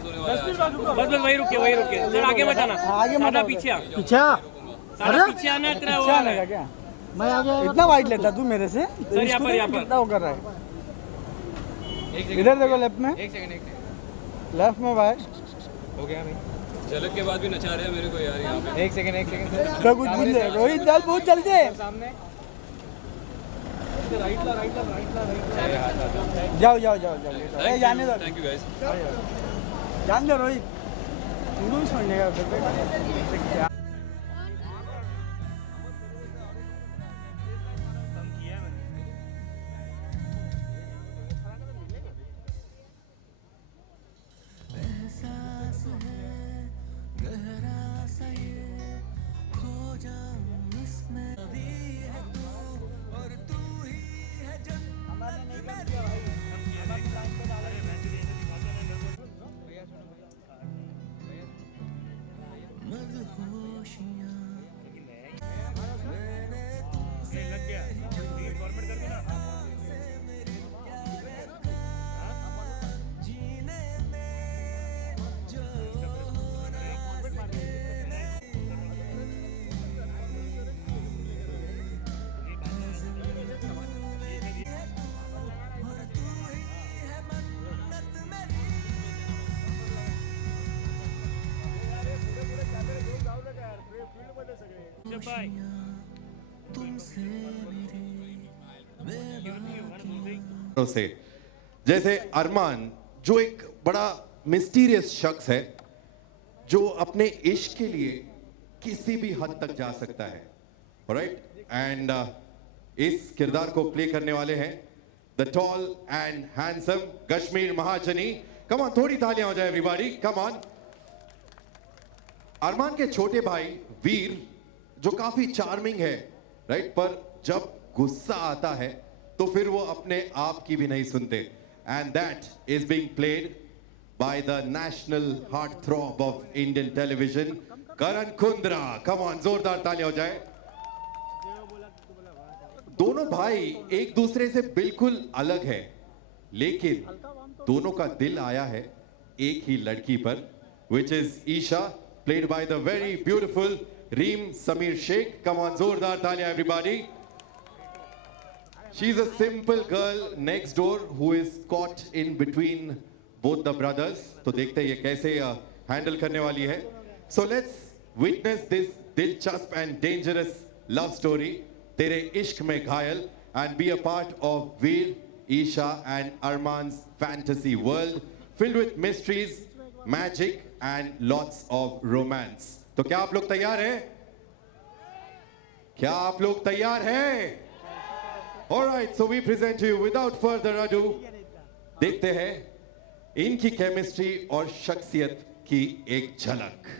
Dance होने वाला है। बस बस वही रुके सर, आगे मत आना, आगे मत सादा आओ। पीछे आ, पीछे आ। सादा पीछे आना, तेरा वो पीछे आ आने रहा का है। क्या? मैं आगे इतना वाइड लेता तू मेरे से? सर यहाँ पर कितना वो कर रहा है? एक सेकंड, इधर देखो लेफ्ट में, एक सेकंड। लेफ्ट में भाई। हो गया भाई। झलक के बाद भी नचा रहे हैं मेरे को यार यहाँ पे। एक सेकंड। तो कुछ पूछ ले रोहित, चल पूछ जल्दी। सामने जाओ जाओ जाओ जाओ, ए जाने दो, थैंक यू गाइस। जान दो रोहित, तू भी छोड़ने का। से जैसे अरमान जो एक बड़ा मिस्टीरियस शख्स है जो अपने इश्क के लिए किसी भी हद तक जा सकता है, राइट? एंड इस किरदार को प्ले करने वाले हैं the tall and handsome Kashmir Mahajani. Come on, थोड़ी तालियां हो जाए एवरीबॉडी, कम ऑन। अरमान के छोटे भाई वीर जो काफी चार्मिंग है, राइट? पर जब गुस्सा आता है तो फिर वो अपने आप की भी नहीं सुनते। And that is being played by the national heart throb of Indian television, Karan Kundra. Come on, जोरदार तालियां हो जाए। दोनों भाई एक दूसरे से बिल्कुल अलग है, लेकिन दोनों का दिल आया है एक ही लड़की पर, which is Isha, played by the very beautiful Reem Samir Sheikh. Come on, जोरदार तालियां everybody. She's a simple girl next door who is caught in between both the brothers. तो देखते हैं ये कैसे हैंडल करने वाली है. So let's witness this दिलचस्प and dangerous love story, तेरे इश्क में घायल, and be a part of Veer, Isha and Arman's fantasy world filled with mysteries, magic and lots of romance. तो क्या आप लोग तैयार हैं? क्या आप लोग तैयार हैं? All right, so we present to you without further ado, देखते हैं इनकी केमिस्ट्री और शख्सियत की एक झलक।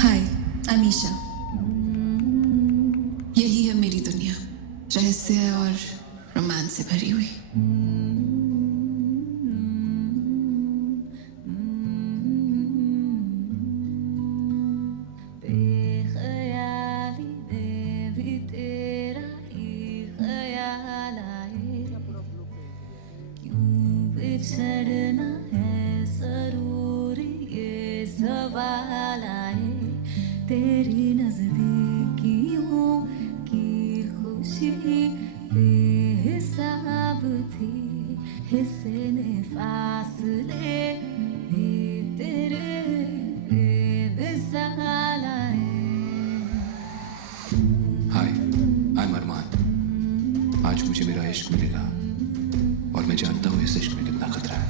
हाय, I'm ईशा। यही है मेरी दुनिया, रहस्य और रोमांस से भरी हुई। बेख्याली में भी तेरा ही ख्याल आए, क्यों बिछड़ना है जरूरी ये सवाल आए। तेरी नजदीकियों की खुशी बेहिसाब थी, हिस्से ने फासले भी तेरे बेमिसाल आए। हाय, आई एम अरमान। आज मुझे मेरा इश्क मिलेगा और मैं जानता हूँ इस इश्क में कितना खतरा है।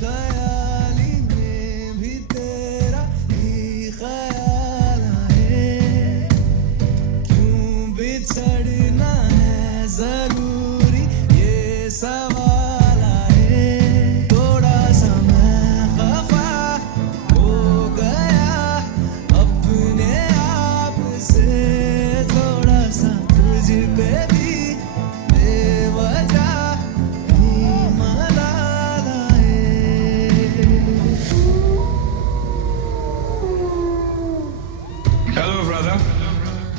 ख्याली में भी तेरा ही ख्याल आए, क्यों बिछड़ना है जरूरी ये सवाल आए। थोड़ा सा मैं खफा हो गया अपने आप से, थोड़ा सा तुझ पे भी बेवजह ही मलाल आए। हेलो ब्रदर,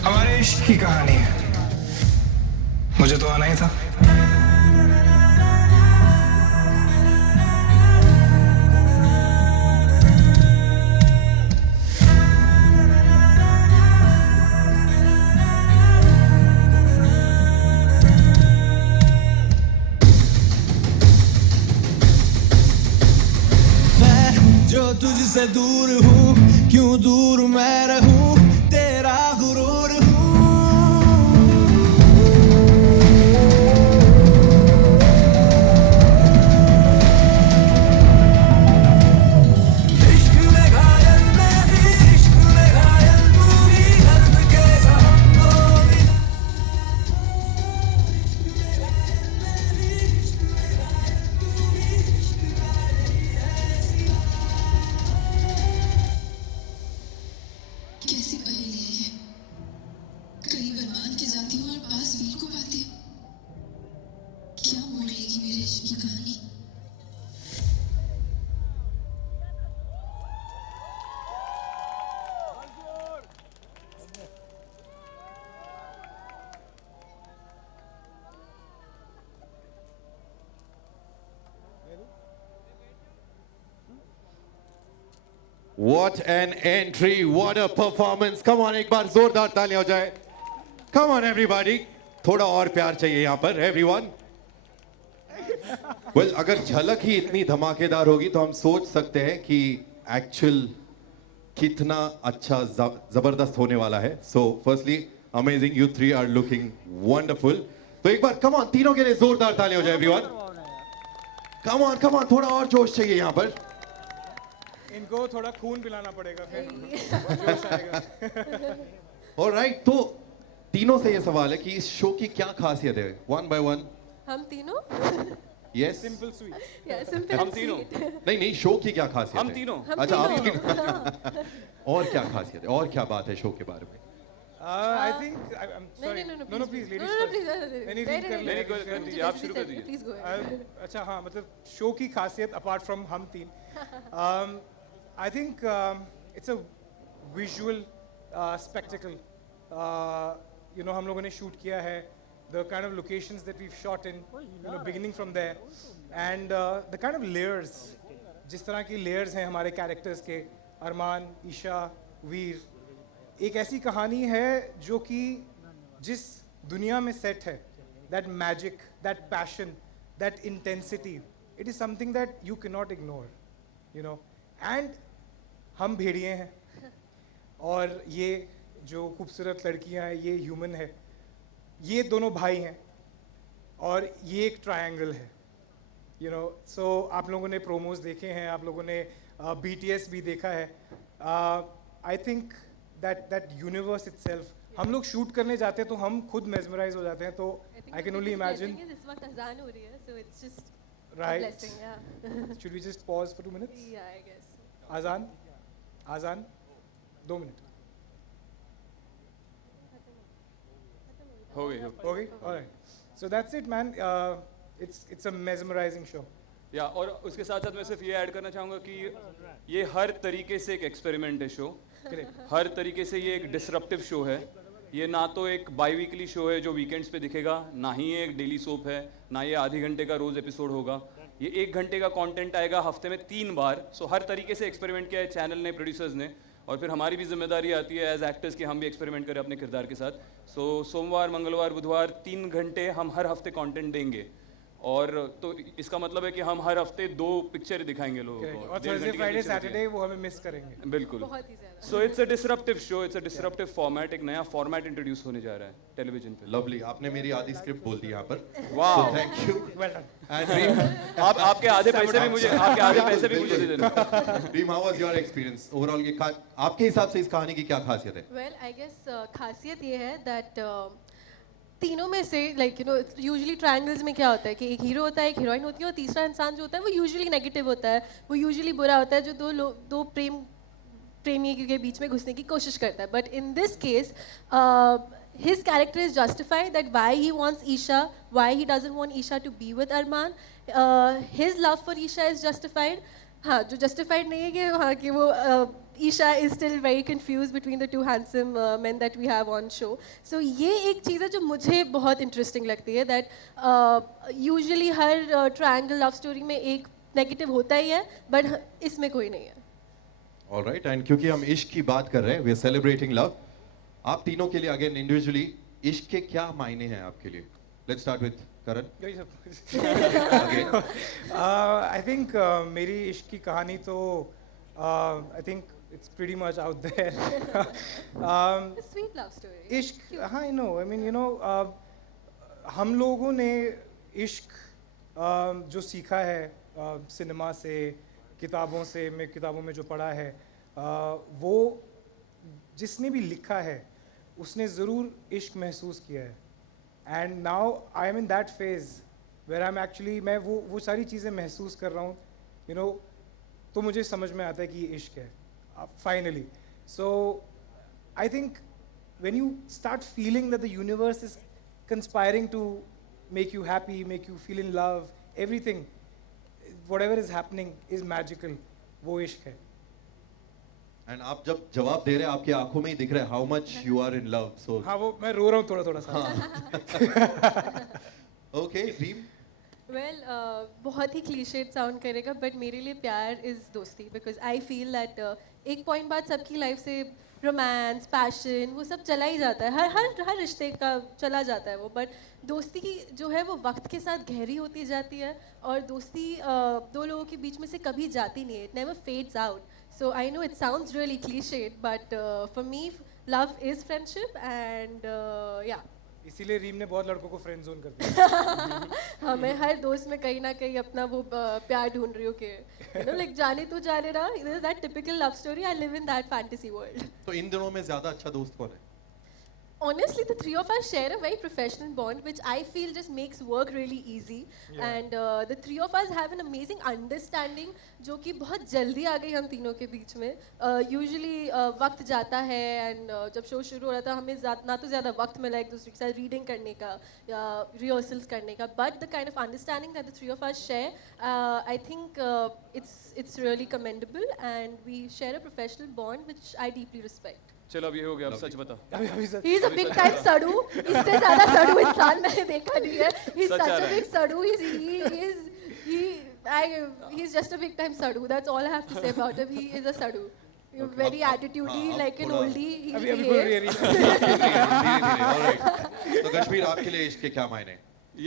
हमारे इश्क की कहानी है, मुझे तो आना ही था। मैं जो तुझसे दूर हूँ, क्यों दूर मैं रहूँ, तेरा गुरूर हूँ। इश्क में घायल मैं भी, इश्क में घायल तू भी, दर्द के हम दो भी। कैसी पहेली है ये? करीब अरमान के जाती हूँ और पास वीर को पाती हूँ। क्या मोड़ लेगी मेरे इश्क की कहानी? What an entry, what a performance. Come on, एक बार जोरदार तालियां हो जाए. Come on everybody. थोड़ा और प्यार चाहिए यहाँ पर everyone. Well, अगर झलक ही इतनी धमाकेदार होगी तो हम सोच सकते हैं कि actual कितना अच्छा जबरदस्त होने वाला है. So firstly, amazing, you three are looking wonderful. तो एक बार come on, तीनों के लिए जोरदार तालियां हो जाए everyone. Come on, थोड़ा और जोश चाहिए यहाँ पर. इनको थोड़ा खून पिलाना पड़ेगा फिर जोश आएगा। Alright, तो तीनों से ये सवाल है कि इस शो की क्या खासियत है? One by one. हम तीनों Yes. Simple sweet. हम तीनों नहीं शो की क्या खासियत है? हम तीनों अच्छा आप तीनों। और क्या खासियत है और क्या बात है शो के बारे में? I think I'm sorry. No, please, ladies first. नहीं, नहीं कर दीजिए, आप शुरू कर दीजिए। Please go ahead. अच्छा हाँ, मतलब शो की खासियत अपार्ट फ्रॉम हम तीन, आई think it's a visual spectacled. You know हम लोगों ने शूट किया है, the kind of locations that we've shot in, you know, beginning from there, and the kind of layers, जिस तरह की layers हैं हमारे characters के, अरमान, ईशा, वीर, एक ऐसी कहानी है जो कि जिस दुनिया में set है, that magic, that passion, that intensity, it is something that you cannot ignore, you know, and हम भेड़िए हैं और ये जो खूबसूरत लड़कियां हैं ये ह्यूमन है, ये दोनों भाई हैं और ये एक ट्रायंगल है, यू नो. सो आप लोगों ने प्रोमोज देखे हैं, आप लोगों ने BTS भी देखा है. I think that universe itself, हम लोग शूट करने जाते हैं तो हम खुद मेस्मराइज हो जाते हैं. तो आई कैन ओनली इमेजिन. इस वक्त अजान हो रही है, so it's just right, blessing, yeah. Should we just pause for 2 minutes? Yeah, I guess. आजान 2 मिनट हो गई हो गई. Alright, so that's it man. It's a mesmerizing show. Yeah और उसके साथ साथ मैं सिर्फ ये ऐड करना चाहूँगा कि ये हर तरीके से एक एक्सपेरिमेंट है शो. हर तरीके से ये एक डिसरप्टिव शो है. ये ना तो एक बाई वीकली शो है जो वीकेंड्स पे दिखेगा, ना ही ये एक डेली सोप है, ना ये आधे घंटे का रोज एपिसोड होगा. ये 1 घंटे का कंटेंट आएगा हफ्ते में 3 बार. सो हर तरीके से एक्सपेरिमेंट किया है चैनल ने, प्रोड्यूसर्स ने, और फिर हमारी भी जिम्मेदारी आती है एज एक्टर्स कि हम भी एक्सपेरिमेंट करें अपने किरदार के साथ. सो सोमवार, मंगलवार, बुधवार 3 घंटे हम हर हफ्ते कंटेंट देंगे. और तो इसका मतलब है कि हम हर हफ्ते 2 पिक्चर दिखाएंगे लोगों को. और 1.5 थर्सडे घंटे की फ्राइडे picture होती है. सैटरडे वो हमें मिस करेंगे. बिल्कुल. बहुत ही ज्यादा. So it's a disruptive show, it's a disruptive format. एक नया फॉर्मेट इंट्रोड्यूस होने जा रहा है टेलीविजन पे. लवली, आपने मेरी आधी स्क्रिप्ट बोल दी यहाँ पर. वाह. Thank you. Well done. And dream, आपके आधे पैसे भी मुझे दे देना. Dream, how was your experience overall? आपके हिसाब से इस कहानी की क्या खासियत है? वेल आई गेस खासियत ये है दैट तीनों में से लाइक यूजुअली ट्रायंगल्स में क्या होता है कि एक हीरो होता है, एक हीरोइन होती है और तीसरा इंसान जो होता है वो यूजुअली नेगेटिव होता है, वो यूजुअली बुरा होता है, जो दो प्रेमी के बीच में घुसने की कोशिश करता है. But in this case his character is justified that why he wants Isha, why he doesn't want Isha to be with Arman. His love for Isha is justified. हाँ, जो justified नहीं है कि हाँ कि वो Isha is still very confused between the two handsome men that we have on show. So ये एक चीज़ है जो मुझे बहुत interesting लगती है that usually her triangle love story में एक negative होता ही है, but इसमें कोई नहीं है. All right, and क्योंकि हम इश्क की बात कर रहे हैं, we are celebrating love. आप तीनों के लिए अगेन इंडिविजुअली इश्क के क्या मायने हैं आपके लिए? Let's start with Karan. I think मेरी इश्क की कहानी तो I think it's pretty much out there. Sweet love story. इश्क, हाँ, I know, I mean you know, हम लोगों ने इश्क जो सीखा है सिनेमा से, किताबों से, मैं किताबों में जो पढ़ा है, वो जिसने भी लिखा है उसने ज़रूर इश्क महसूस किया है. And now I am in that phase where I am actually, मैं वो सारी चीज़ें महसूस कर रहा हूँ, यू नो, तो मुझे समझ में आता है कि ये इश्क है finally. So I think when you start feeling that the universe is conspiring to make you happy, make you feel in love, everything, whatever is happening is magical, वो इश्क है. एंड आप जब जवाब दे रहे हैं आपकी आंखों में ही दिख रहा है how much you are in love. So हाँ, वो मैं रो रहा हूँ थोड़ा थोड़ा सा. Okay dream. वेल बहुत ही क्लीशेड साउंड करेगा बट मेरे लिए प्यार इज़ दोस्ती. बिकॉज आई फील दैट एक पॉइंट बाद सबकी लाइफ से रोमांस, पैशन, वो सब चला ही जाता है, हर रिश्ते का चला जाता है वो. बट दोस्ती की जो है वो वक्त के साथ गहरी होती जाती है, और दोस्ती दो लोगों के बीच में से कभी जाती नहीं है. It never fades out. So I know it sounds really cliched, but for me, love is friendship, and yeah. इसीलिए रीम ने बहुत लड़कों को फ्रेंड जोन कर दिया. हाँ, मैं हर दोस्त में कहीं ना कहीं अपना वो प्यार ढूंढ रही हूँ कि you know, like जाने तू जाने रहा. This is that typical love story. I live in that fantasy world. तो इन दिनों में ज्यादा अच्छा दोस्त कौन है? Honestly, the three of us share a very professional bond, which I feel just makes work really easy. And the three of us have an amazing understanding, जो कि बहुत जल्दी आ गई हम तीनों के बीच में. Usually वक्त जाता है, and जब शो शुरू हो रहा था हमें ना तो ज़्यादा वक्त मिला एक दूसरे के साथ रीडिंग करने का या रिहर्सल्स करने का. But the kind of understanding that the three of us share, I think it's really commendable, and we share a professional bond which I deeply respect. चलो अब ये हो गया, अब सच बता. He is a big time सड़ू. इससे ज़्यादा सड़ू इंसान मैंने देखा नहीं है. He's such such uh a रहा है. big सड़ू. He's just a big time सड़ू. That's all I have to say about him. He is a सड़ू. Very attitudey, like an oldie. He अभी बोल रही है behaves. रीम. ऑलराइट. तो कश्मीर, आपके लिए इश्क के क्या मायने हैं?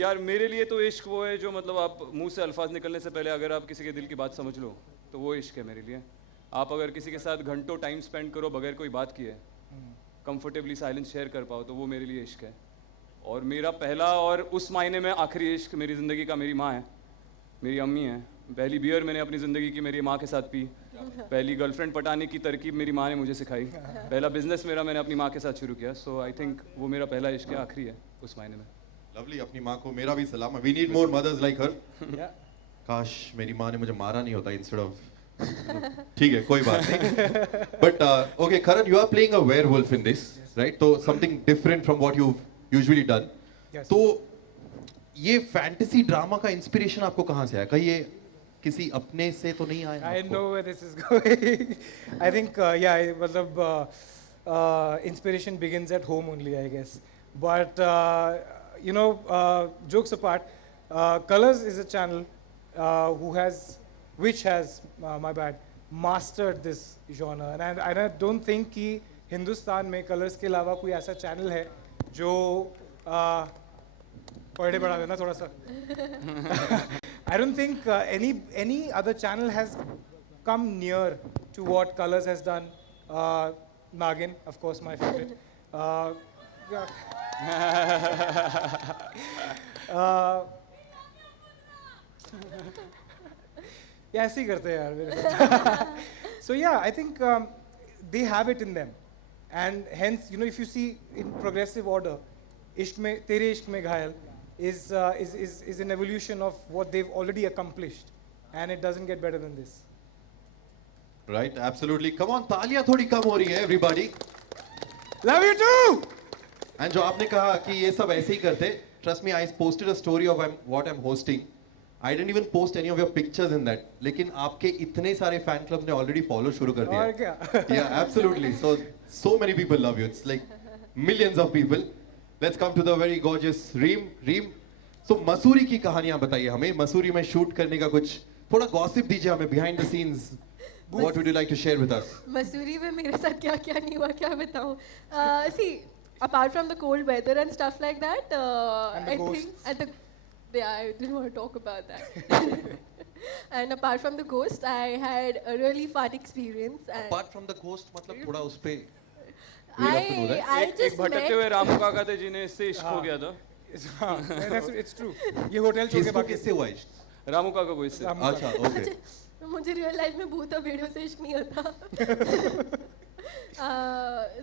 यार मेरे लिए तो इश्क वो है जो मतलब आप मुंह से अल्फाज निकलने से पहले अगर आप किसी के दिल की बात समझ लो तो वो इश्क है मेरे लिए. आप अगर किसी के साथ घंटों टाइम स्पेंड करो बगैर कोई बात किए, कंफर्टेबली साइलेंस शेयर कर पाओ, तो वो मेरे लिए इश्क है. और मेरा पहला और उस मायने में आखिरी इश्क मेरी ज़िंदगी का मेरी माँ है, मेरी अम्मी है. पहली बियर मैंने अपनी ज़िंदगी की मेरी माँ के साथ पी. पहली गर्लफ्रेंड पटाने की तरकीब मेरी माँ ने मुझे सिखाई. पहला बिजनेस मेरा मैंने अपनी माँ के साथ शुरू किया. सो आई थिंक वो मेरा पहला इश्क है, आखिरी है उस मायने में. लवली, अपनी माँ को मेरा भी सलाम. We need more mothers like her. काश मेरी माँ ने मुझे मारा नहीं होता इंस्टेड ऑफ. ठीक है, कोई बात नहीं. But okay Karan, you are playing a werewolf in this, right? तो something different from what you usually done. तो ये फैंटेसी ड्रामा का इंस्पिरेशन आपको कहाँ से आया? कहीं ये किसी अपने से तो नहीं आया? I know where this is going. I think yeah, मतलब inspiration begins at home only, I guess. But you know, jokes apart, Colors is a channel which has my bad, mastered this genre, and I don't think कि हिंदुस्तान में colours के अलावा कोई ऐसा channel है जो पढ़े बढ़ा देना थोड़ा सा. I don't think any other channel has come near to what Colors has done. Nagin, of course, my favorite. Yeah. Yeah, ऐसे ही करते हैं यार मेरे साथ. So yeah, I think they have it in them, and hence, you know, if you see in progressive order, इश्क में तेरे इश्क में घायल is an evolution of what they've already accomplished, and it doesn't get better than this. Right, absolutely. Come on, तालियां थोड़ी कम हो रही है, everybody. Love you too. And जो आपने कहा कि ये सब ऐसे ही करते, trust me, I posted a story of what I'm hosting. I didn't even post any of your pictures in that. लेकिन आपके इतने सारे fan clubs ने already follow शुरू कर दिया. और क्या? Yeah, absolutely. So many people love you. It's like millions of people. Let's come to the very gorgeous Reem. Reem, so Mussoorie की कहानियां बताइए हमें. मसूरी में शूट करने का कुछ थोड़ा gossip दीजिए हमें behind the scenes. What would you like to share with us? Mussoorie में मेरे साथ क्या क्या नहीं हुआ क्या बताऊँ. See, apart from the cold weather and stuff like that, And the I ghosts. think at the yeah, I didn't want to talk about that. And apart from the ghost, I had a really fun experience. And Apart from the ghost, मतलब थोड़ा उस पे. We love to know that. I एक just भटकते met. हुए रामू काका थे जिन्हें इससे इश्क हो गया था. हाँ, it's true. ये होटल छोड़ के किसको बाकी किससे हुआ इश्क? रामू काका को इससे. रामू अच्छा, okay. मुझे रियल लाइफ में भूत और भेड़ों से इश्क नहीं होता.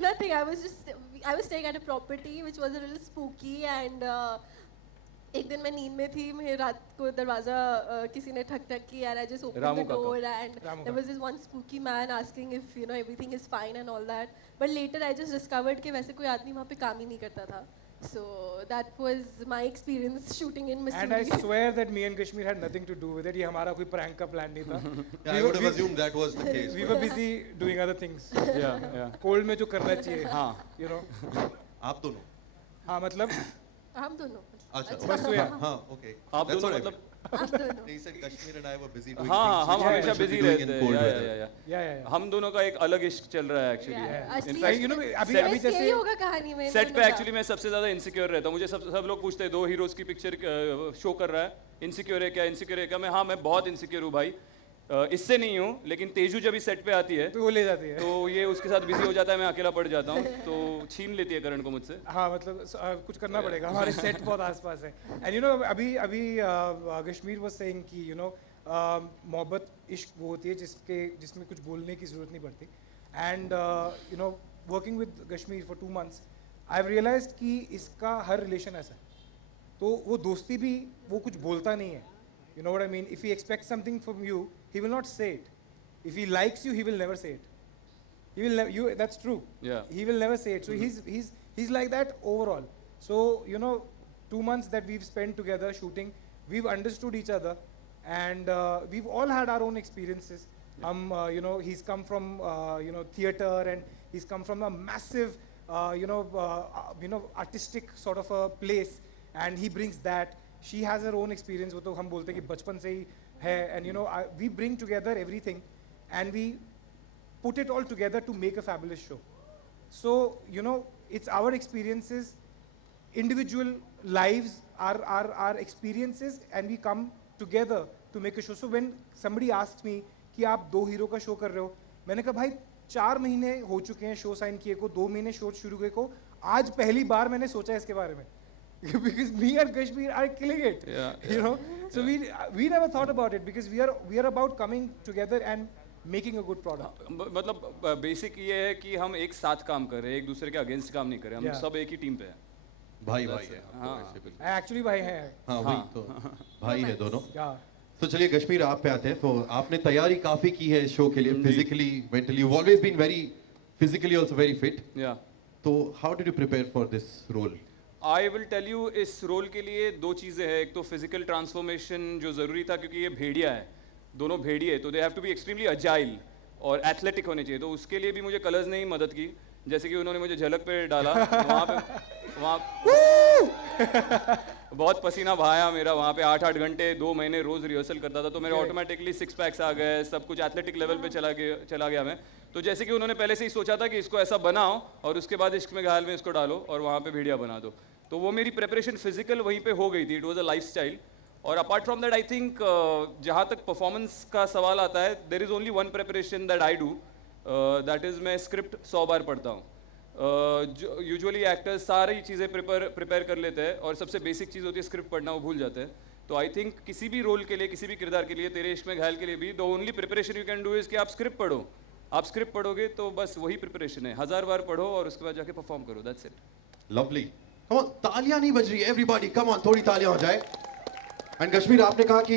Nothing. I was staying at a property which was a little spooky, and एक दिन मैं नींद में थी. मैं रात को दरवाजा किसी ने ठक ठक की, and I just opened Ramu the door, काका. and Ramu there was this one spooky man asking if you know everything is fine and all that. But later I just discovered कि वैसे कोई आदमी वहाँ पे काम ही नहीं करता था. So that was my experience shooting in Missouri. And I swear that me and Kashmir had nothing to do with it. ये हमारा कोई prank का plan नहीं था. Yeah, I would have assumed that was the case. We were busy doing other things. Yeah. Cold में जो करना चाहिए. हाँ. You know. आप दोनों. हाँ मतलब. हम दोनों. अच्छा. बस तो यार. हाँ, okay. आप That's दोनों all right. मतलब. हम दोनों. He said Kashmir and I were busy doing हाँ things हम which we हमेशा should be बिजी doing रहते in हैं. cold या weather. Yeah. हम दोनों का एक अलग इश्क चल रहा है एक्चुअली. Yeah. In असली- fact, You know अभी Best अभी यही जैसे होगा कहानी में. सेट इन पे दोनों एक्चुअली मैं सबसे ज्यादा इनसिक्योर रहता हूँ. मुझे सब लोग पूछते हैं 2 हीरोज की पिक्चर शो कर रहा है, इनसिक्योर है क्या, इनसिक्योर है क्या. मैं बहुत इनसिक्योर हूँ भाई. इससे नहीं हूँ, लेकिन तेजू जब इस सेट पे आती है तो वो ले जाती है. तो ये उसके साथ बिजी हो जाता है, मैं अकेला पड़ जाता हूँ, तो छीन लेती है करण को मुझसे. हाँ मतलब कुछ करना पड़ेगा. हमारे सेट बहुत आसपास है. And you know अभी कश्मीर was saying कि you know मोहब्बत इश्क वो होती है जिसमें कुछ बोलने की ज़रूरत नहीं पड़ती. And you know working with Kashmir for 2 months, I've realized कि इसका हर रिलेशन ऐसा है. तो वो दोस्ती भी वो कुछ बोलता नहीं है. You know what I mean? If he expects something from you, he will not say it. If he likes you, he will never say it. He will never. That's true. Yeah. He will never say it. So he's like that overall. So you know, 2 months that we've spent together shooting, we've understood each other, and we've all had our own experiences. You know, he's come from you know theater, and he's come from a massive you know artistic sort of a place, and he brings that. She has her own experience. वो तो हम बोलते हैं कि बचपन से ही है, and you know we bring together everything, and we put it all together to make a fabulous show. So you know it's our experiences, individual lives, our experiences, and we come together to make a show. So when somebody asks me कि आप 2 hero का show कर रहे हो, मैंने कहा भाई 4 महीने हो चुके हैं शो साइन किए को, 2 महीने शो शुरू हुए को, आज पहली बार मैंने सोचा इसके बारे में. Because me and Kashmir are killing it. You know, so we never thought about it because we are about coming together and making a good product. मतलब बेसिक ये है कि हम एक साथ काम कर रहे हैं, एक दूसरे के अगेंस्ट काम नहीं कर रहे. हम Yeah. सब एक ही टीम पे हैं. भाई है. हाँ. Actually भाई हैं. हाँ वही तो भाई है दोनों. Yeah. तो चलिए कश्मीर आप पे आते हैं. तो आपने तैयारी काफी की है शो के लिए, physically, mentally. You've always been very physically also very fit. Yeah. तो how did you prepare for this role? I will tell you, इस रोल के लिए 2 चीज़ें हैं. एक तो फिजिकल ट्रांसफॉर्मेशन जो ज़रूरी था, क्योंकि ये भेड़िया है, दोनों भेड़िए, तो they have to be extremely agile और एथलेटिक होने चाहिए. तो उसके लिए भी मुझे कलर्स ने ही मदद की. जैसे कि उन्होंने मुझे झलक पे डाला वहाँ पे, वहाँ बहुत पसीना बहाया मेरा वहाँ पे 8-8 घंटे 2 महीने रोज रिहर्सल करता था, तो मेरे ऑटोमेटिकली 6 पैक्स आ गए, सब कुछ एथलेटिक लेवल पे चला गया मैं। तो जैसे कि उन्होंने पहले से ही सोचा था कि इसको ऐसा बनाओ और उसके बाद इश्क में घायल में इसको डालो और वहाँ पे भेड़िया बना दो, तो वो मेरी प्रिपरेशन फिजिकल वहीं पे हो गई थी। It was a life style. और apart from that I think जहाँ तक परफॉर्मेंस का सवाल आता है, there is only one preparation that I do, that is मैं स्क्रिप्ट 100 बार पढ़ता हूँ। यूजुअली एक्टर्स सारी चीज़ें प्रिपेयर कर लेते हैं और सबसे बेसिक चीज़ होती है स्क्रिप्ट पढ़ना, वो भूल जाते हैं। तो आई थिंक किसी भी रोल के लिए, किसी भी किरदार के लिए, तेरे इश्क में घायल के लिए भी the only preparation you can do is कि आप स्क्रिप्ट पढ़ो। आप स्क्रिप्ट पढ़ोगे तो बस वही प्रिपरेशन है, 1000 बार पढ़ो और उसके बाद जाके परफॉर्म करो, that's it. Lovely. Come on, तालियां नहीं बज रही है एवरीबॉडी, कम ऑन थोड़ी तालियां हो जाए। एंड कश्मीर, आपने कहा कि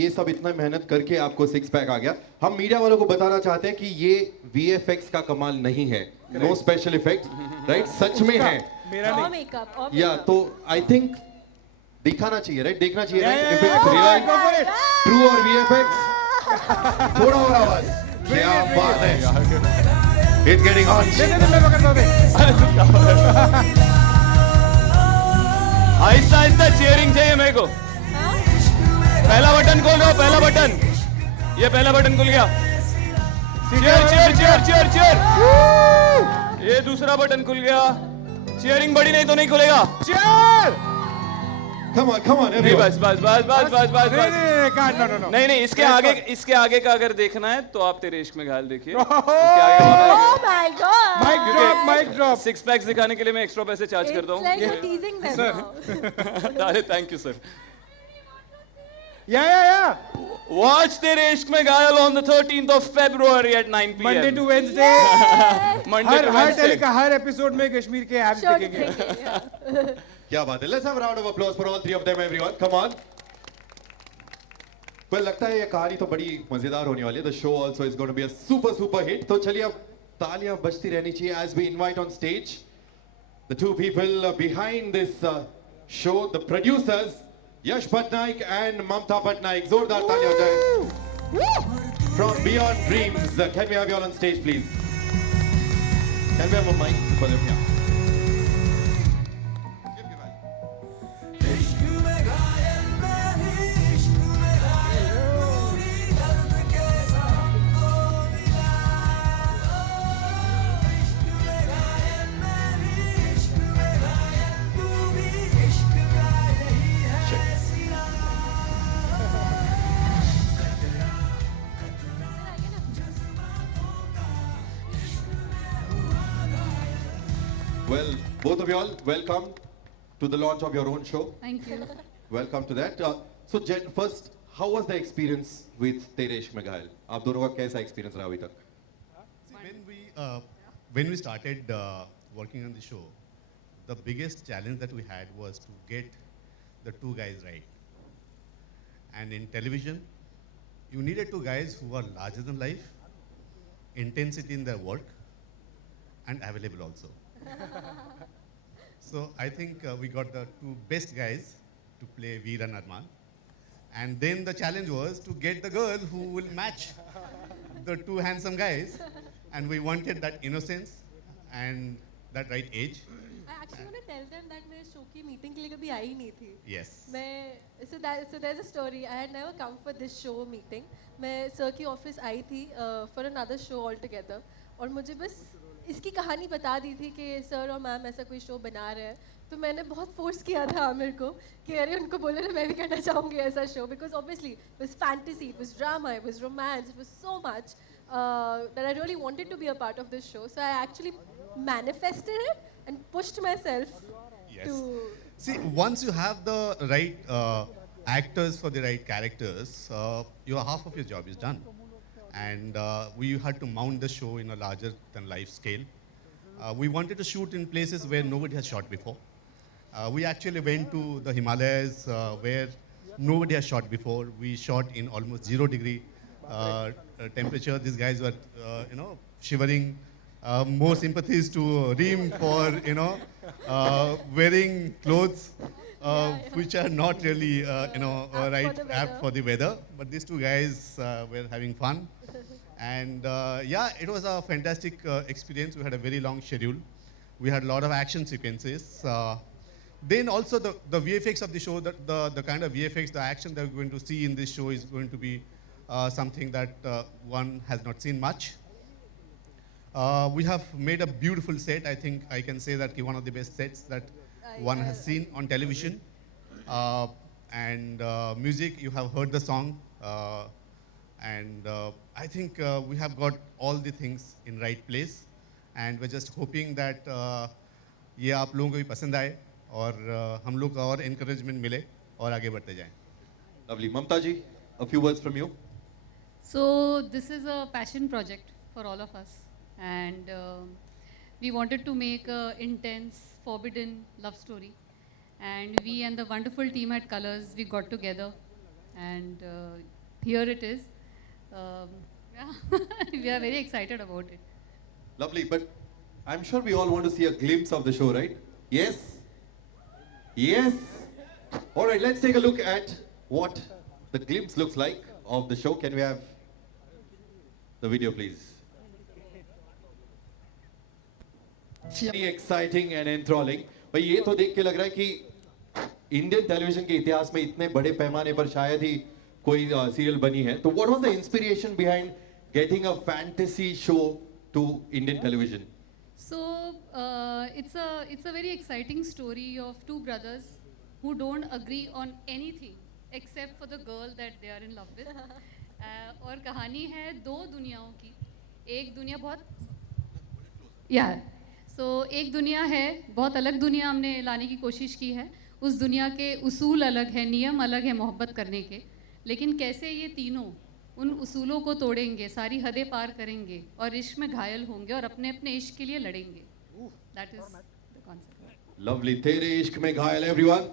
ये सब इतना मेहनत करके आपको 6 पैक आ गया। हम मीडिया वालों को बताना चाहते हैं कि ये VFX का कमाल नहीं है, नो स्पेशल इफेक्ट, राइट? सच में है मेरा और नहीं। मेकअप या तो आई थिंक दिखाना चाहिए, राइट? देखना चाहिए, right? If it's Go for real, it. True और VFX। थोड़ा और आवाज, क्या बात है, इट्स गेटिंग हॉट। मैं पकड़ता हूँ। आहिस्ता आहिस्ता चीयरिंग चाहिए मेरे को। पहला बटन खोल दो, पहला बटन, ये पहला बटन खुल गया। Cheer cheer cheer cheer cheer, ये दूसरा बटन खुल गया। चीयरिंग बड़ी नहीं तो नहीं खुलेगा। चीयर। कम ऑन नहीं, एवरीवन। बस बस बस बस बस बस बस। No. नहीं, इसके आगे का अगर देखना है तो आप तेरे इश्क में घायल देखिए। Oh my God! Mic drop. 6 PACS दिखाने के लिए मैं एक्स्ट्रा पैसे चार्ज करता It's like हूँ। you're teasing them now. अरे thank you sir. Yeah. Watch तेरे इश्क में घायल on the 13th of February at 9 p.m. Monday to Wednesday. Monday to Wednesday. Her episode में कश्मीर के एब्स Sure, दिखेंगे। दिखेंगे, क्या बात है, let's have a round of applause for all 3 of them everyone, come on. Well, लगता है ये कहानी तो बड़ी मजेदार होने वाली है। The show also is going to be a super hit. तो चलिए अब तालियां बजती रहनी चाहिए as we invite on stage the 2 people behind this show, the producers Yash Patnaik and Mamta Patnaik. जोरदार तालियां हो जाए। From beyond dreams, can we have you all on stage please? Can we have a mic for them? Well, both of you all, welcome to the launch of your own show. Thank you. Welcome to that. So, Jen, first, how was the experience with Tere Ishq Mein Ghayal? आप दोनों का कैसा experience रहा अभी तक? When we started working on the show, the biggest challenge that we had was to get the 2 guys right. And in television, you needed 2 guys who are larger than life, intensity in their work, and available also. So I think we got the 2 best guys to play Veer and Arman. And then the challenge was to get the girl who will match the 2 handsome guys. And we wanted that innocence and that right age. I actually want to tell them that मैं show की meeting के लिए कभी आई नहीं थी। Yes. So there's a story. I had never come for this show meeting. मैं sir की office आई थी for another show altogether. और मुझे बस इसकी कहानी बता दी थी कि सर और मैम ऐसा कोई शो बना रहे हैं, तो मैंने बहुत फोर्स किया था आमिर को कि अरे उनको बोले ना मैं भी करना चाहूँगी ऐसा show, because obviously it was fantasy, it was drama, it was romance, it was so much that I really wanted to be a part of this show. So I actually manifested it and pushed myself Yes. to... See, once you have the right actors for the right characters, your half of your job is done. And we had to mount the show in a larger than life scale. We wanted to shoot in places where nobody has shot before. We actually went to the Himalayas where nobody has shot before. We shot in almost 0-degree temperature. These guys were, shivering. More sympathies to Reem for, wearing clothes which are not really, apt for the weather. But these 2 guys were having fun. And it was a fantastic experience. We had a very long schedule. We had a lot of action sequences. then also the VFX of the show, the kind of VFX, the action that we're going to see in this show is going to be something that one has not seen much. We have made a beautiful set. I think I can say that one of the best sets that one has seen on television. And music, you have heard the song. And I think we have got all the things in right place. And we're just hoping that ये आप लोगों को भी पसंद आए और हम लोग का और encouragement मिले और आगे बढ़ते जाएं. Lovely. Mamta ji, a few words from you. So this is a passion project for all of us, and we wanted to make an intense, forbidden love story. And we and the wonderful team at Colors, we got together, and here it is. Yeah, we are very excited about it. Lovely, but I'm sure we all want to see a glimpse of the show, right? Yes? Yes? All right, let's take a look at what the glimpse looks like of the show. Can we have the video, please? Very exciting and enthralling. भाई ये तो देख के लग रहा है कि Indian television के इतिहास में इतने बड़े पैमाने पर शायद ही कोई सीरियल बनी है. तो what was the inspiration behind getting a fantasy show to Indian television? So it's a very exciting story of two brothers who don't agree on anything except for the girl that they are in love with. और कहानी है दो दुनियाओं की. एक दुनिया बहुत एक दुनिया है, बहुत अलग दुनिया हमने लाने की कोशिश की है. उस दुनिया के उसूल अलग है, नियम अलग है मोहब्बत करने के. लेकिन कैसे ये तीनों उन उसूलों को तोड़ेंगे, सारी हदें पार करेंगे और इश्क में घायल होंगे और अपने अपने इश्क के लिए लड़ेंगे. That is the concept. Lovely. तेरे इश्क में घायल everyone.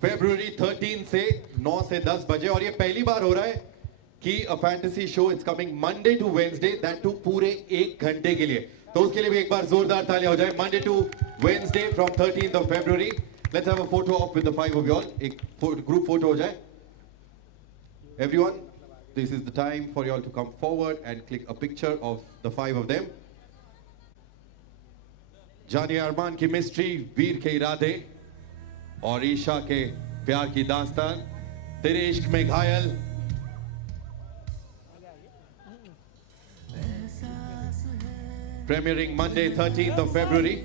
February 13 से 9 से 10 बजे और ये पहली बार हो रहा है कि a fantasy show is coming Monday to Wednesday, that too पूरे 1 घंटे के लिए. तो उसके लिए भी एक बार जोरदार तालियां हो जाए. Monday to Wednesday from 13th of February. Let's have a photo op with the 5 of you all. एक group photo हो जाए. Everyone, this is the time for you all to come forward and click a picture of the 5 of them. जानिए अरमान की mystery, वीर के इरादे और ईशा के प्यार की दास्तान, तेरे इश्क में घायल. Premiering Monday 13th of February.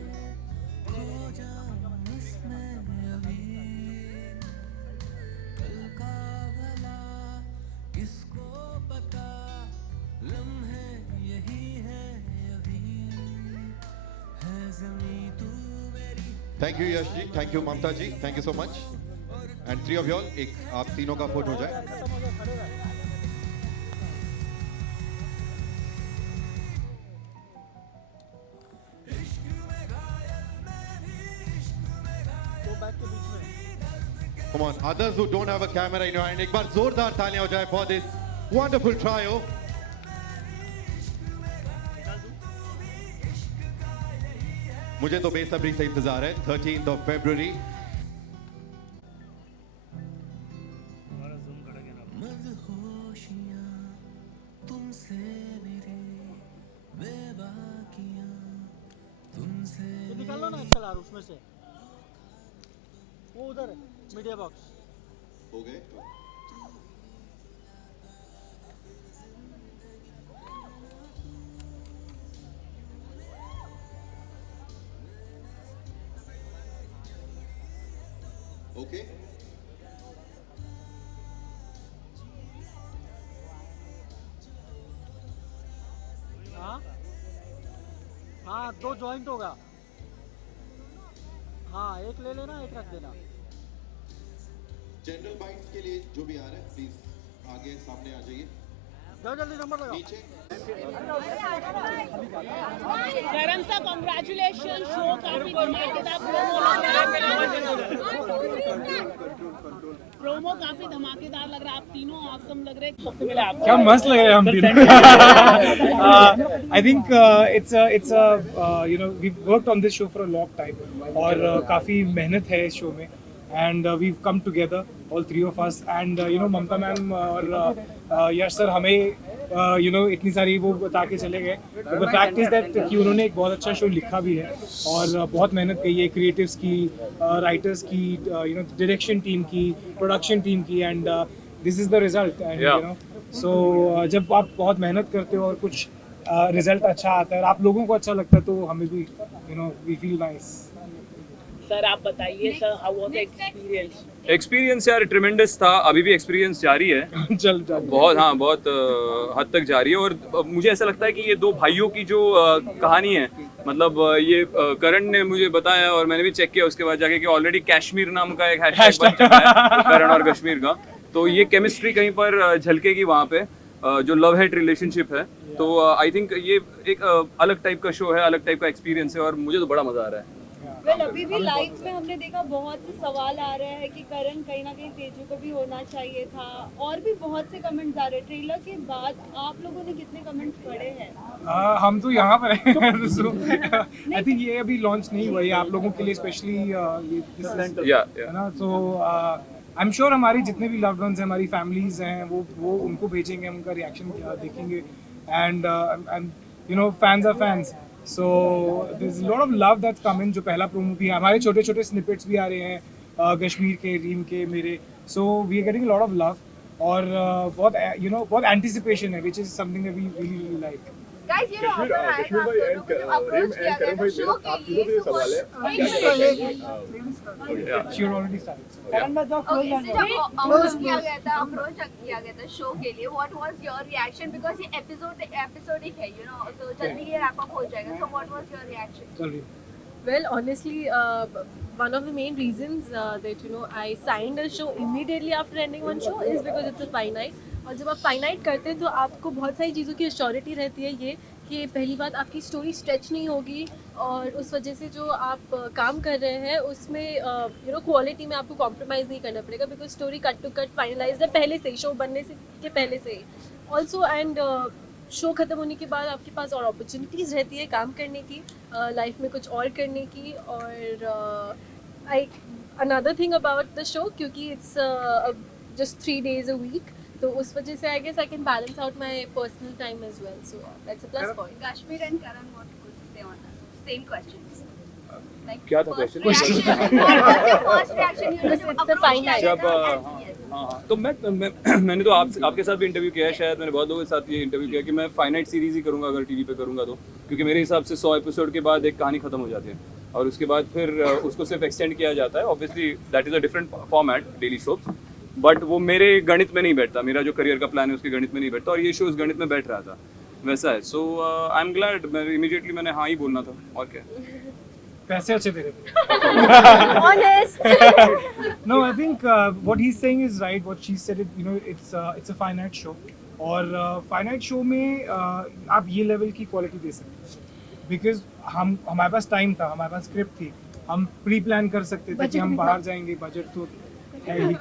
Thank you Yash ji, thank you Mamta ji, thank you so much. And 3 of you all, एक आप तीनों का फोटो हो जाए. Come on, others who don't have a camera in your hand, एक बार जोरदार तालियां हो जाए for this wonderful trio. मुझे तो बेसब्री से इंतजार है. 13th of February. निकालो ना XLR उसमें से, वो उधर है मीडिया बॉक्स. हो गए. Okay. हाँ 2 जॉइंट होगा. हाँ एक ले लेना, एक रख देना. जनरल बाइट्स के लिए जो भी आ रहा है प्लीज आगे सामने आ जाइए. जाओ जल्दी नंबर लगाओ. नीचे. करण सा कांग्रेचुलेशन. शो काफी धमाकेदार प्रोमो काफी धमाकेदार लग रहा है. आप तीनों ऑसम लग रहे हैं. क्या मस्त लग रहे हैं हम तीनों. I think it's a you know we've worked on this show for a long time और काफी मेहनत है इस शो में. And we've come together, all 3 of us, and you know Mamta ma'am और यश सर हमें यू नो इतनी सारी वो बता के चले गए. द फैक्ट इज दैट कि उन्होंने एक बहुत अच्छा शो लिखा भी है और बहुत मेहनत की है क्रिएटिव्स की, राइटर्स की, यू नो डायरेक्शन टीम की, प्रोडक्शन टीम की, and this is the result. And you know so जब आप बहुत मेहनत करते हो और कुछ रिजल्ट अच्छा आता है और आप लोगों को अच्छा लगता है तो हमें भी you know we feel nice. Sir आप बताइए sir, how was the experience? Experience यार ट्रिमेंडस था, अभी भी एक्सपीरियंस जारी है. चल बहुत बहुत हद तक जारी है. और मुझे ऐसा लगता है कि ये दो भाइयों की जो कहानी है, मतलब ये करण ने मुझे बताया और मैंने भी चेक किया उसके बाद जाके कि ऑलरेडी कश्मीर नाम का एक हैशटैग बन चुका है करण और कश्मीर का. तो ये केमिस्ट्री कहीं पर झलकेगी वहाँ पे, जो लव हेट रिलेशनशिप है. तो आई थिंक ये एक अलग टाइप का शो है, अलग टाइप का एक्सपीरियंस है और मुझे तो बड़ा मजा आ रहा है. वेल अभी भी लाइव में हमने देखा बहुत से सवाल आ रहे हैं कि करण कहीं ना कहीं तेजू को भी होना चाहिए था, और भी बहुत से कमेंट्स आ रहे हैं. ट्रेलर के बाद आप लोगों ने कितने कमेंट्स पढ़े हैं? हम तो यहाँ पर हैं. आई थिंक ये अभी लॉन्च नहीं हुआ है आप लोगों के लिए स्पेशली, है ना. सो आई एम श्योर हमारी जितने भी लव्ड वंस हैं, हमारी फैमिलीज हैं, वो उनको भेजेंगे, उनका रिएक्शन देखेंगे. And you know fans are fans. So there's a lot of love that's coming. जो पहला प्रोमो भी है, हमारे छोटे छोटे स्निपेट्स भी आ रहे हैं, कश्मीर के, रीम के, मेरे. So we are getting a lot of love और बहुत you know बहुत anticipation है, which is something that we really like. Guys, you know offer आया था आप दोनों को जब approach किया गया था शो के लिए, so She already started. Approach किया गया था शो के लिए. What was your reaction? Because ये episodic है, you know, so जल्दी ये wrap up हो जाएगा. So what was your reaction? Well, honestly, one of the main reasons that you know I signed a show immediately after ending one show is because it's a finite. और जब आप finite करते हैं तो आपको बहुत सारी चीज़ों की एश्योरिटी रहती है, ये कि पहली बात आपकी स्टोरी स्ट्रेच नहीं होगी और उस वजह से जो आप काम कर रहे हैं उसमें यू नो क्वालिटी में आपको कॉम्प्रोमाइज़ नहीं करना पड़ेगा, because story cut to cut finalize है पहले से ही, शो बनने से के पहले से ही. ऑल्सो एंड शो ख़त्म होने के बाद आपके पास और अपॉर्चुनिटीज़ रहती है काम करने की, लाइफ में कुछ और करने की. और I another thing about the show, क्योंकि it's just 3 days a week, तो उस वजह से I guess I can balance out my personal time as well. So that's a plus point. Kashmir and Karan, what could you say on that? Same questions. Like क्या था question? First reaction, you know, It's a fine line. जब हाँ, तो मैंने तो आपके साथ भी इंटरव्यू किया है, शायद मैंने बहुत लोगों के साथ ये इंटरव्यू किया कि मैं फाइनाइट सीरीज ही करूँगा अगर टीवी पे करूँगा तो, क्योंकि मेरे हिसाब से 100 एपिसोड के बाद एक कहानी खत्म हो जाती है और उसके बाद फिर उसको सिर्फ एक्सटेंड किया जाता है. Obviously that is a different format daily shows, but वो मेरे गणित में नहीं बैठता. मेरा जो करियर का प्लान है उसके गणित में नहीं बैठता और ये शो उस गणित में बैठ रहा था, वैसा है. सो आई एम ग्लैड. इमीडिएटली मैंने हाँ ही बोलना था, और क्या. पैसे अच्छे दे रहे honest. No, I think what he's saying is right. What she said, you know, it's a finite show. और finite show में आप ये लेवल की क्वालिटी दे सकते हैं, बिकॉज हमारे पास टाइम था, हमारे पास स्क्रिप्ट थी, हम प्री प्लान कर सकते थे कि हम बाहर जाएंगे, बजट तो है ही.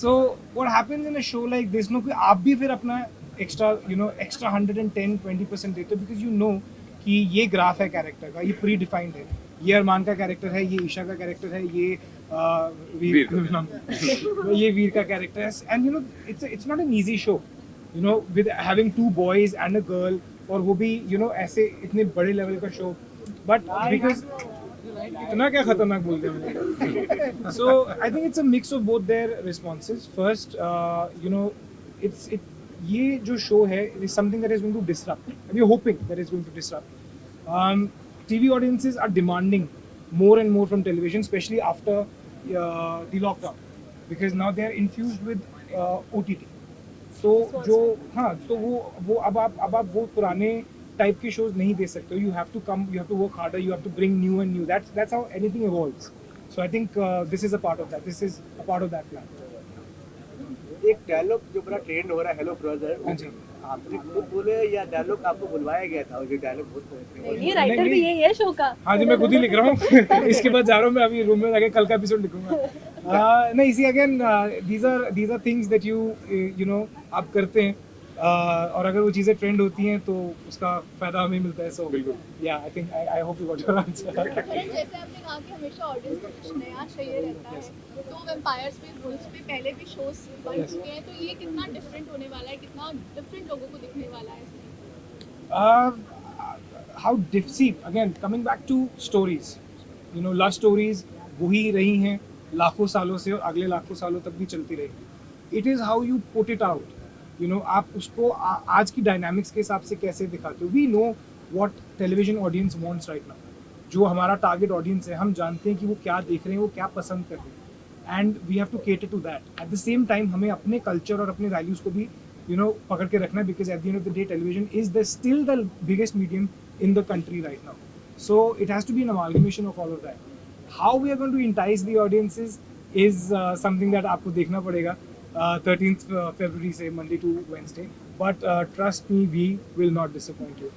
So what happens in a show like this, no कि आप भी फिर अपना एक्स्ट्रा 110-20% देते हो, बिकॉज यू नो कि ये ग्राफ है कैरेक्टर का, ये प्री डिफाइंड है, ये अरमान का कैरेक्टर है, ये ईशा का कैरेक्टर है, ये वीर का कैरेक्टर है. And you no it's not an easy show, you know, with having 2 boys and a girl, और वो भी यू नो ऐसे इतने बड़े लेवल का शो. बट बिकॉज इतना क्या खतरनाक बोल दिया. So I think it's a mix of both their responses. First you know ये जो शो है is something that is going to disrupt, we are hoping that is going to disrupt. TV audiences are demanding more and more from television, especially after the lockdown, because now they are infused with OTT. तो जो हाँ, तो वो अब आप वो पुराने type के शोज नहीं दे सकते. You have to work harder, you have to bring new and new. That's how anything evolves. So I think this is a part of that. This is a part of that plan. एक dialogue जो बड़ा trend हो रहा है, hello brother, हाँ जी, आपने खुद बोले या डायलॉग आपको बुलवाया गया था? और ये डायलॉग बहुत ये राइटर भी यही है शो का. हाँ जी, मैं खुद ही लिख रहा हूँ. इसके बाद जा रहा हूँ मैं अभी रूम में जाके कल का एपिसोड लिखूंगा. नहीं, see again these are things that you know आप करते हैं. और अगर वो चीज़ें ट्रेंड होती हैं तो उसका फ़ायदा हमें मिलता है. सो बिल्कुल या I think I hope you got your answer. जैसे आपने कहा कि हमेशा ऑडियंस को कुछ नया चाहिए रहता है, तो वैम्पायर्स पे वुल्व्स पे पहले भी शोज बन चुके हैं, तो ये कितना डिफरेंट होने वाला है, कितना डिफरेंट लोगों को दिखने वाला है इसमें? How see again coming back to stories, you know, love stories वही रही हैं लाखों सालों से और अगले लाखों सालों तक भी चलती रहेगी. It is how you put it out. You know, आप उसको आज की डायनामिक्स के हिसाब से कैसे दिखाते हो. We know what television audience wants right now. जो हमारा टारगेट ऑडियंस है, हम जानते हैं कि वो क्या देख रहे हैं, वो क्या पसंद कर रहे हैं, and we have to cater to that. At the same time हमें अपने कल्चर और अपने वैल्यूज को भी पकड़ के रखना है, because at the end of the day television is the still the biggest medium in the country right now. So it has to be an amalgamation of all of that. How we are going to entice the audiences is something that आपको देखना पड़ेगा 13th February से Monday to Wednesday. But trust me, we will not disappoint you.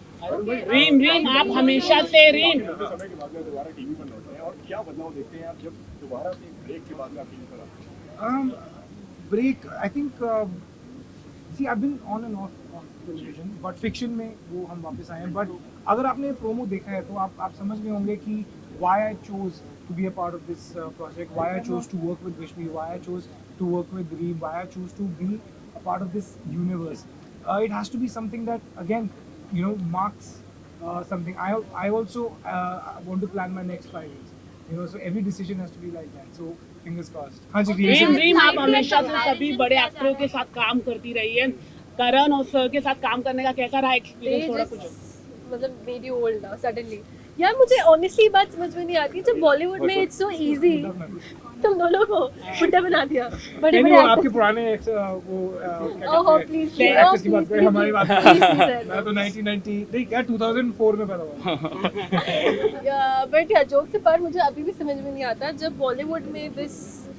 रीम आप हमेशा से रीम समय के बाद में दोबारा टीवी पर लौटते हैं और क्या बदलाव देखते हैं आप जब दोबारा से ब्रेक के बाद में आप टीवी पर आते हैं? Break, I think see I've been on and off television, but fiction में वो हम वापस आए हैं. But अगर आपने प्रोमो देखा है तो आप समझ गए होंगे कि why I chose to be a part of this project, why I chose to work with Vishmi, why I chose to work with Reem, why I chose to be a part of this universe. It has to be something that again, you know, marks something. I also want to plan my next 5 years. You know, so every decision has to be like that. So fingers crossed. हाँ जी. रीम आप हमेशा से सभी बड़े एक्टरों के साथ काम करती रही है. करण और सर के साथ काम करने का कैसा रहा एक्सपीरियंस? थोड़ा कुछ मतलब मेरी ओल्ड ना सडनली यार, मुझे ऑनेस्टली बात समझ में नहीं आती. जब बॉलीवुड में इट्स सो इजी, तुम दोनों को बुड्ढा बना दिया. बड़े बड़े आपके पुराने वो ओह प्लीज एक्टर्स की बात करें, हमारी बात करें. मैं तो 1990 नहीं क्या 2004 में पैदा हुआ. बट जोक से पर मुझे अभी भी समझ में नहीं आता जब बॉलीवुड में this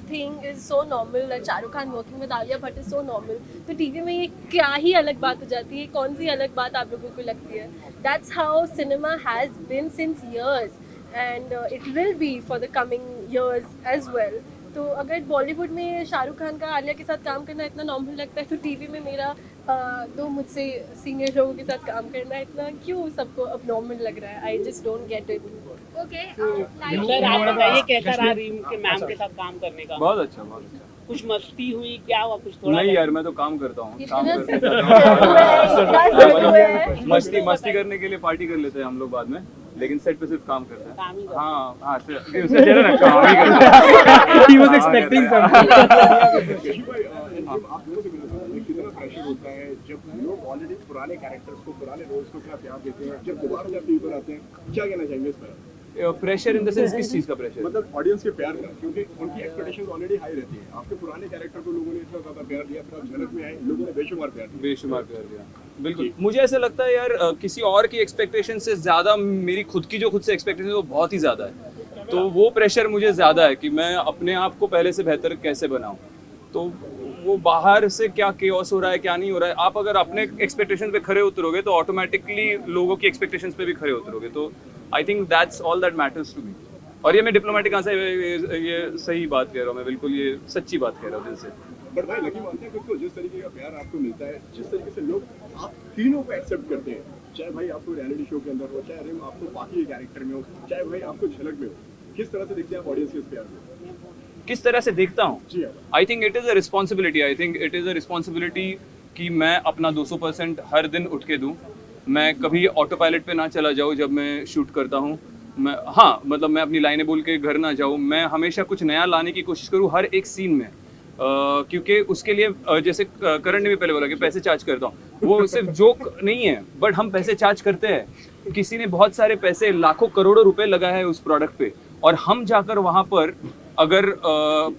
thing is so normal, Shahrukh Khan working with Alia Bhatt is so normal, तो टीवी में ये क्या ही अलग बात हो जाती है. कौन सी अलग बात आप लोगों को लगती है? That's how cinema has been since years and it will be for the coming years as well. तो अगर बॉलीवुड में शाहरुख खान का आलिया के साथ काम करना इतना नॉर्मल लगता है, तो टीवी में मेरा दो मुझसे सीनियर लोगों के साथ काम करना इतना क्यों सबको अब नॉर्मल लग रहा है? I just don't get it. Okay, sir आप बताइए कैसा रहा रीम के मैम के साथ काम करने का? बहुत अच्छा, बहुत अच्छा. कुछ मस्ती हुई क्या हुआ? कुछ थोड़ा नहीं यार, मैं तो काम करता हूँ. मस्ती करने के लिए पार्टी कर लेते हैं हम लोग बाद में, लेकिन सेट पे सिर्फ काम करते हैं. हाँ हाँ, उसे चलो ना, काम ही करते हैं. He was expecting something. आप दोनों से मिलते कितना प्रेशर होता है जब लोग ऑलरेडी पुराने कैरेक्टर्स को, पुराने रोल्स को क्या प्यार देते हैं, जब दोबारा जब टीवी पर आते हैं, क्या कहना चाहेंगे इस पर? प्रेशर इन द सेंस किस चीज़ का प्रेशर? मतलब ऑडियंस के प्यार का, क्योंकि उनकी एक्सपेक्टेशंस ऑलरेडी हाई रहती है. आपके पुराने कैरेक्टर को लोगों ने इतना ज़्यादा प्यार दिया, फिर आप झलक में आए, लोगों ने बेशुमार प्यार दिया. बिल्कुल. मुझे ऐसा लगता है यार, किसी और की एक्सपेक्टेशन से ज़्यादा मेरी खुद की जो खुद से एक्सपेक्टेशन है वो बहुत ही ज़्यादा है. तो वो प्रेशर मुझे ज़्यादा है कि मैं अपने आप को पहले से बेहतर कैसे बनाऊँ. तो वो बाहर से क्या केओस हो रहा है, क्या नहीं हो रहा है, आप अगर अपने एक्सपेक्टेशन पे खरे उतरोगे तो ऑटोमेटिकली लोगों की एक्सपेक्टेशंस पे भी खरे उतरोगे. तो I think that's all that matters to me. और ये मैं डिप्लोमेटिक आंसर, ये सही बात कह रहा हूँ मैं, बिल्कुल ये सच्ची बात कह रहा हूँ दिल से. बट भाई लकी मानते हैं खुद को, जिस तरीके का प्यार आपको मिलता है, जिस तरीके से लोग आप तीनों को एक्सेप्ट करते हैं, चाहे भाई आपको रियलिटी शो के अंदर हो, चाहे रिम आपको बाकी कैरेक्टर में हो, चाहे भाई आपको झलक में हो, किस तरह से देखते हैं आप ऑडियंस के इस प्यार को? किस तरह से देखता हूँ? I think it is a responsibility. I think it is a responsibility कि मैं अपना 200% हर दिन उठ के दूँ. मैं कभी ऑटो पायलट पे ना चला जाऊँ जब मैं शूट करता हूँ. मैं मतलब मैं अपनी लाइनें बोल के घर ना जाऊँ. मैं हमेशा कुछ नया लाने की कोशिश करूँ हर एक सीन में, क्योंकि उसके लिए जैसे करण ने भी पहले बोला कि पैसे चार्ज करता हूँ, वो सिर्फ जोक नहीं है, बट हम पैसे चार्ज करते हैं. किसी ने बहुत सारे पैसे, लाखों करोड़ों रुपए लगाए हैं उस प्रोडक्ट पे, और हम जाकर वहाँ पर अगर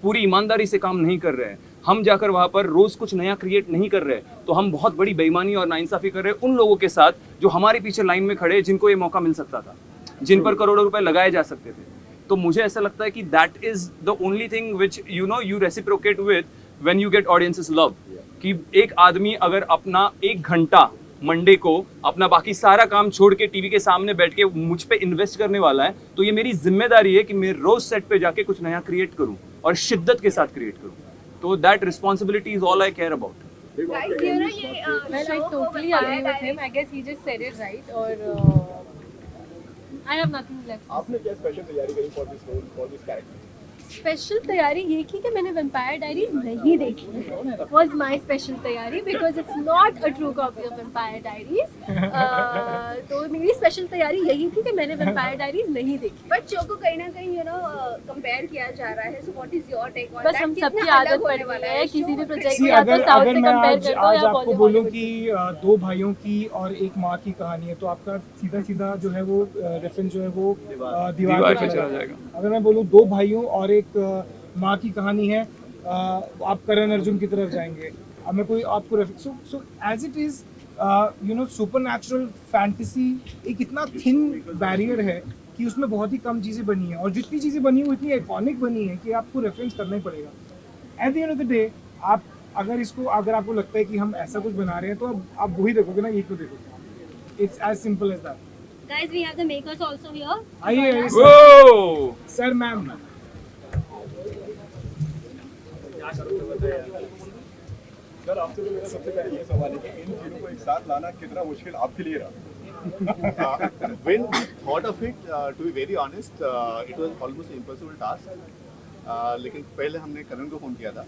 पूरी ईमानदारी से काम नहीं कर रहे हैं, हम जाकर वहाँ पर रोज़ कुछ नया क्रिएट नहीं कर रहे, तो हम बहुत बड़ी बेईमानी और नाइंसाफ़ी कर रहे हैं उन लोगों के साथ जो हमारे पीछे लाइन में खड़े, जिनको ये मौका मिल सकता था, जिन पर करोड़ों रुपए लगाए जा सकते थे. तो मुझे ऐसा लगता है कि that is the only thing which you reciprocate with when you get audiences love. कि एक आदमी अगर अपना 1 घंटा मंडे को अपना बाकी सारा काम छोड़ के टीवी के सामने बैठ के मुझ पे इन्वेस्ट करने वाला है, तो ये मेरी जिम्मेदारी है कि मैं रोज सेट पे जाके कुछ नया क्रिएट करूं और शिद्दत के साथ क्रिएट करूं. तो that responsibility is all I care about. Guys, you know ये Well, I totally agree with him. I guess he just said it right. और I have nothing left. आपने क्या स्पेशल तैयारी करी for this role for this character? Special तैयारी ये की कि मैंने वेम्पायर डायरीज नहीं देखी वॉज माई स्पेशल तैयारी because it's not a true copy of Vampire Diaries तो मेरी स्पेशल तैयारी यही थी कि मैंने वेम्पायर डायरीज नहीं देखी बट शो को कहीं ना कहीं कंपेयर किया जा रहा है, so what is your take on that? बस हम सबकी आदत पड़ गई है किसी भी प्रोजेक्ट See, में या तो अगर साउथ अगर से मैं कंपेयर आज कर दो आज या आपको बोलूं कि दो भाइयों की और एक माँ की कहानी है तो आपका सीधा सीधा जो है वो रेफरेंस जो है वो दीवार पे चला जाएगा। अगर मैं बोलूं दो भाइयों और एक माँ की कहानी है आप करण अर्जुन की तरफ जाएंगे। अब मैं कोई आपको reference so as it is supernatural fantasy एक इतना थिन बैरियर है कि उसमें बहुत ही कम चीज़ें बनी हैं और जितनी चीज़ें बनी हैं वो इतनी आइकॉनिक बनी है कि आपको रेफरेंस करना ही पड़ेगा। At the end of the day आप अगर आपको लगता है कि हम ऐसा कुछ बना रहे हैं तो आप वही देखोगे ना, ये क्यों देखोगे? It's as simple as that. Guys, we have the makers also here. आइए सर मैम। सर आपसे तो मेरा सबसे पहले ये सवाल है कि इन तीनों को एक साथ लाना कितना मुश्किल आपके लिए रहा? When we thought of it, to be very honest, it was almost an impossible task. लेकिन पहले हमने करण को फोन किया था।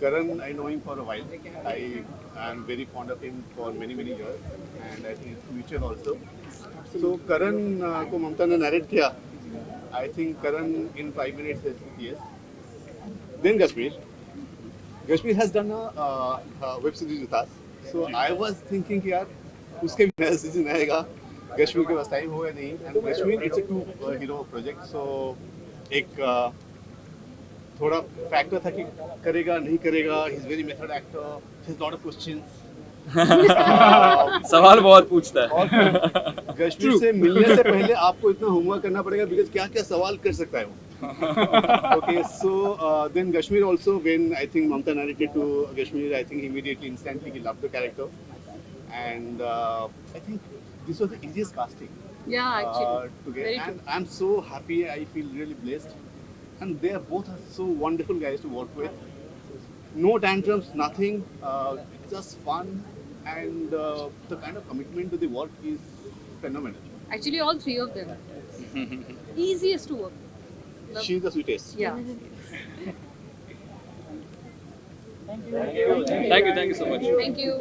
Karan, I know him for a while. I am very fond of him for many years, and I think his future also. So Karan को ममता ने narrate किया. I think Karan in 5 minutes says yes. Then Kashmir has done a web series with us. So I was thinking कि यार उसके भी नया season आएगा, कश्मीर के पास टाइम होगा नहीं, and Kashmir it's a 2 hero project, so एक थोड़ा फैक्टर था कि करेगा नहीं करेगा, he is very method actor, he has lot of questions, सवाल बहुत पूछता है। और कश्मीर से मिलने से पहले आपको इतना होमवर्क करना पड़ेगा बिकॉज क्या क्या सवाल कर सकता है वो। Okay, so then Kashmir also, when I think Mamta narrated to Kashmir, I think immediately, instantly he loved the character, and I think this was the easiest casting. Yeah, actually. To get, Very and I'm so happy. I feel really blessed, and they are both so wonderful guys to work with. No tantrums, nothing. It's just fun, and the kind of commitment to the work is phenomenal. Actually, all three of them. Easiest to work. She's the sweetest. Yeah. Thank you so much. Thank you.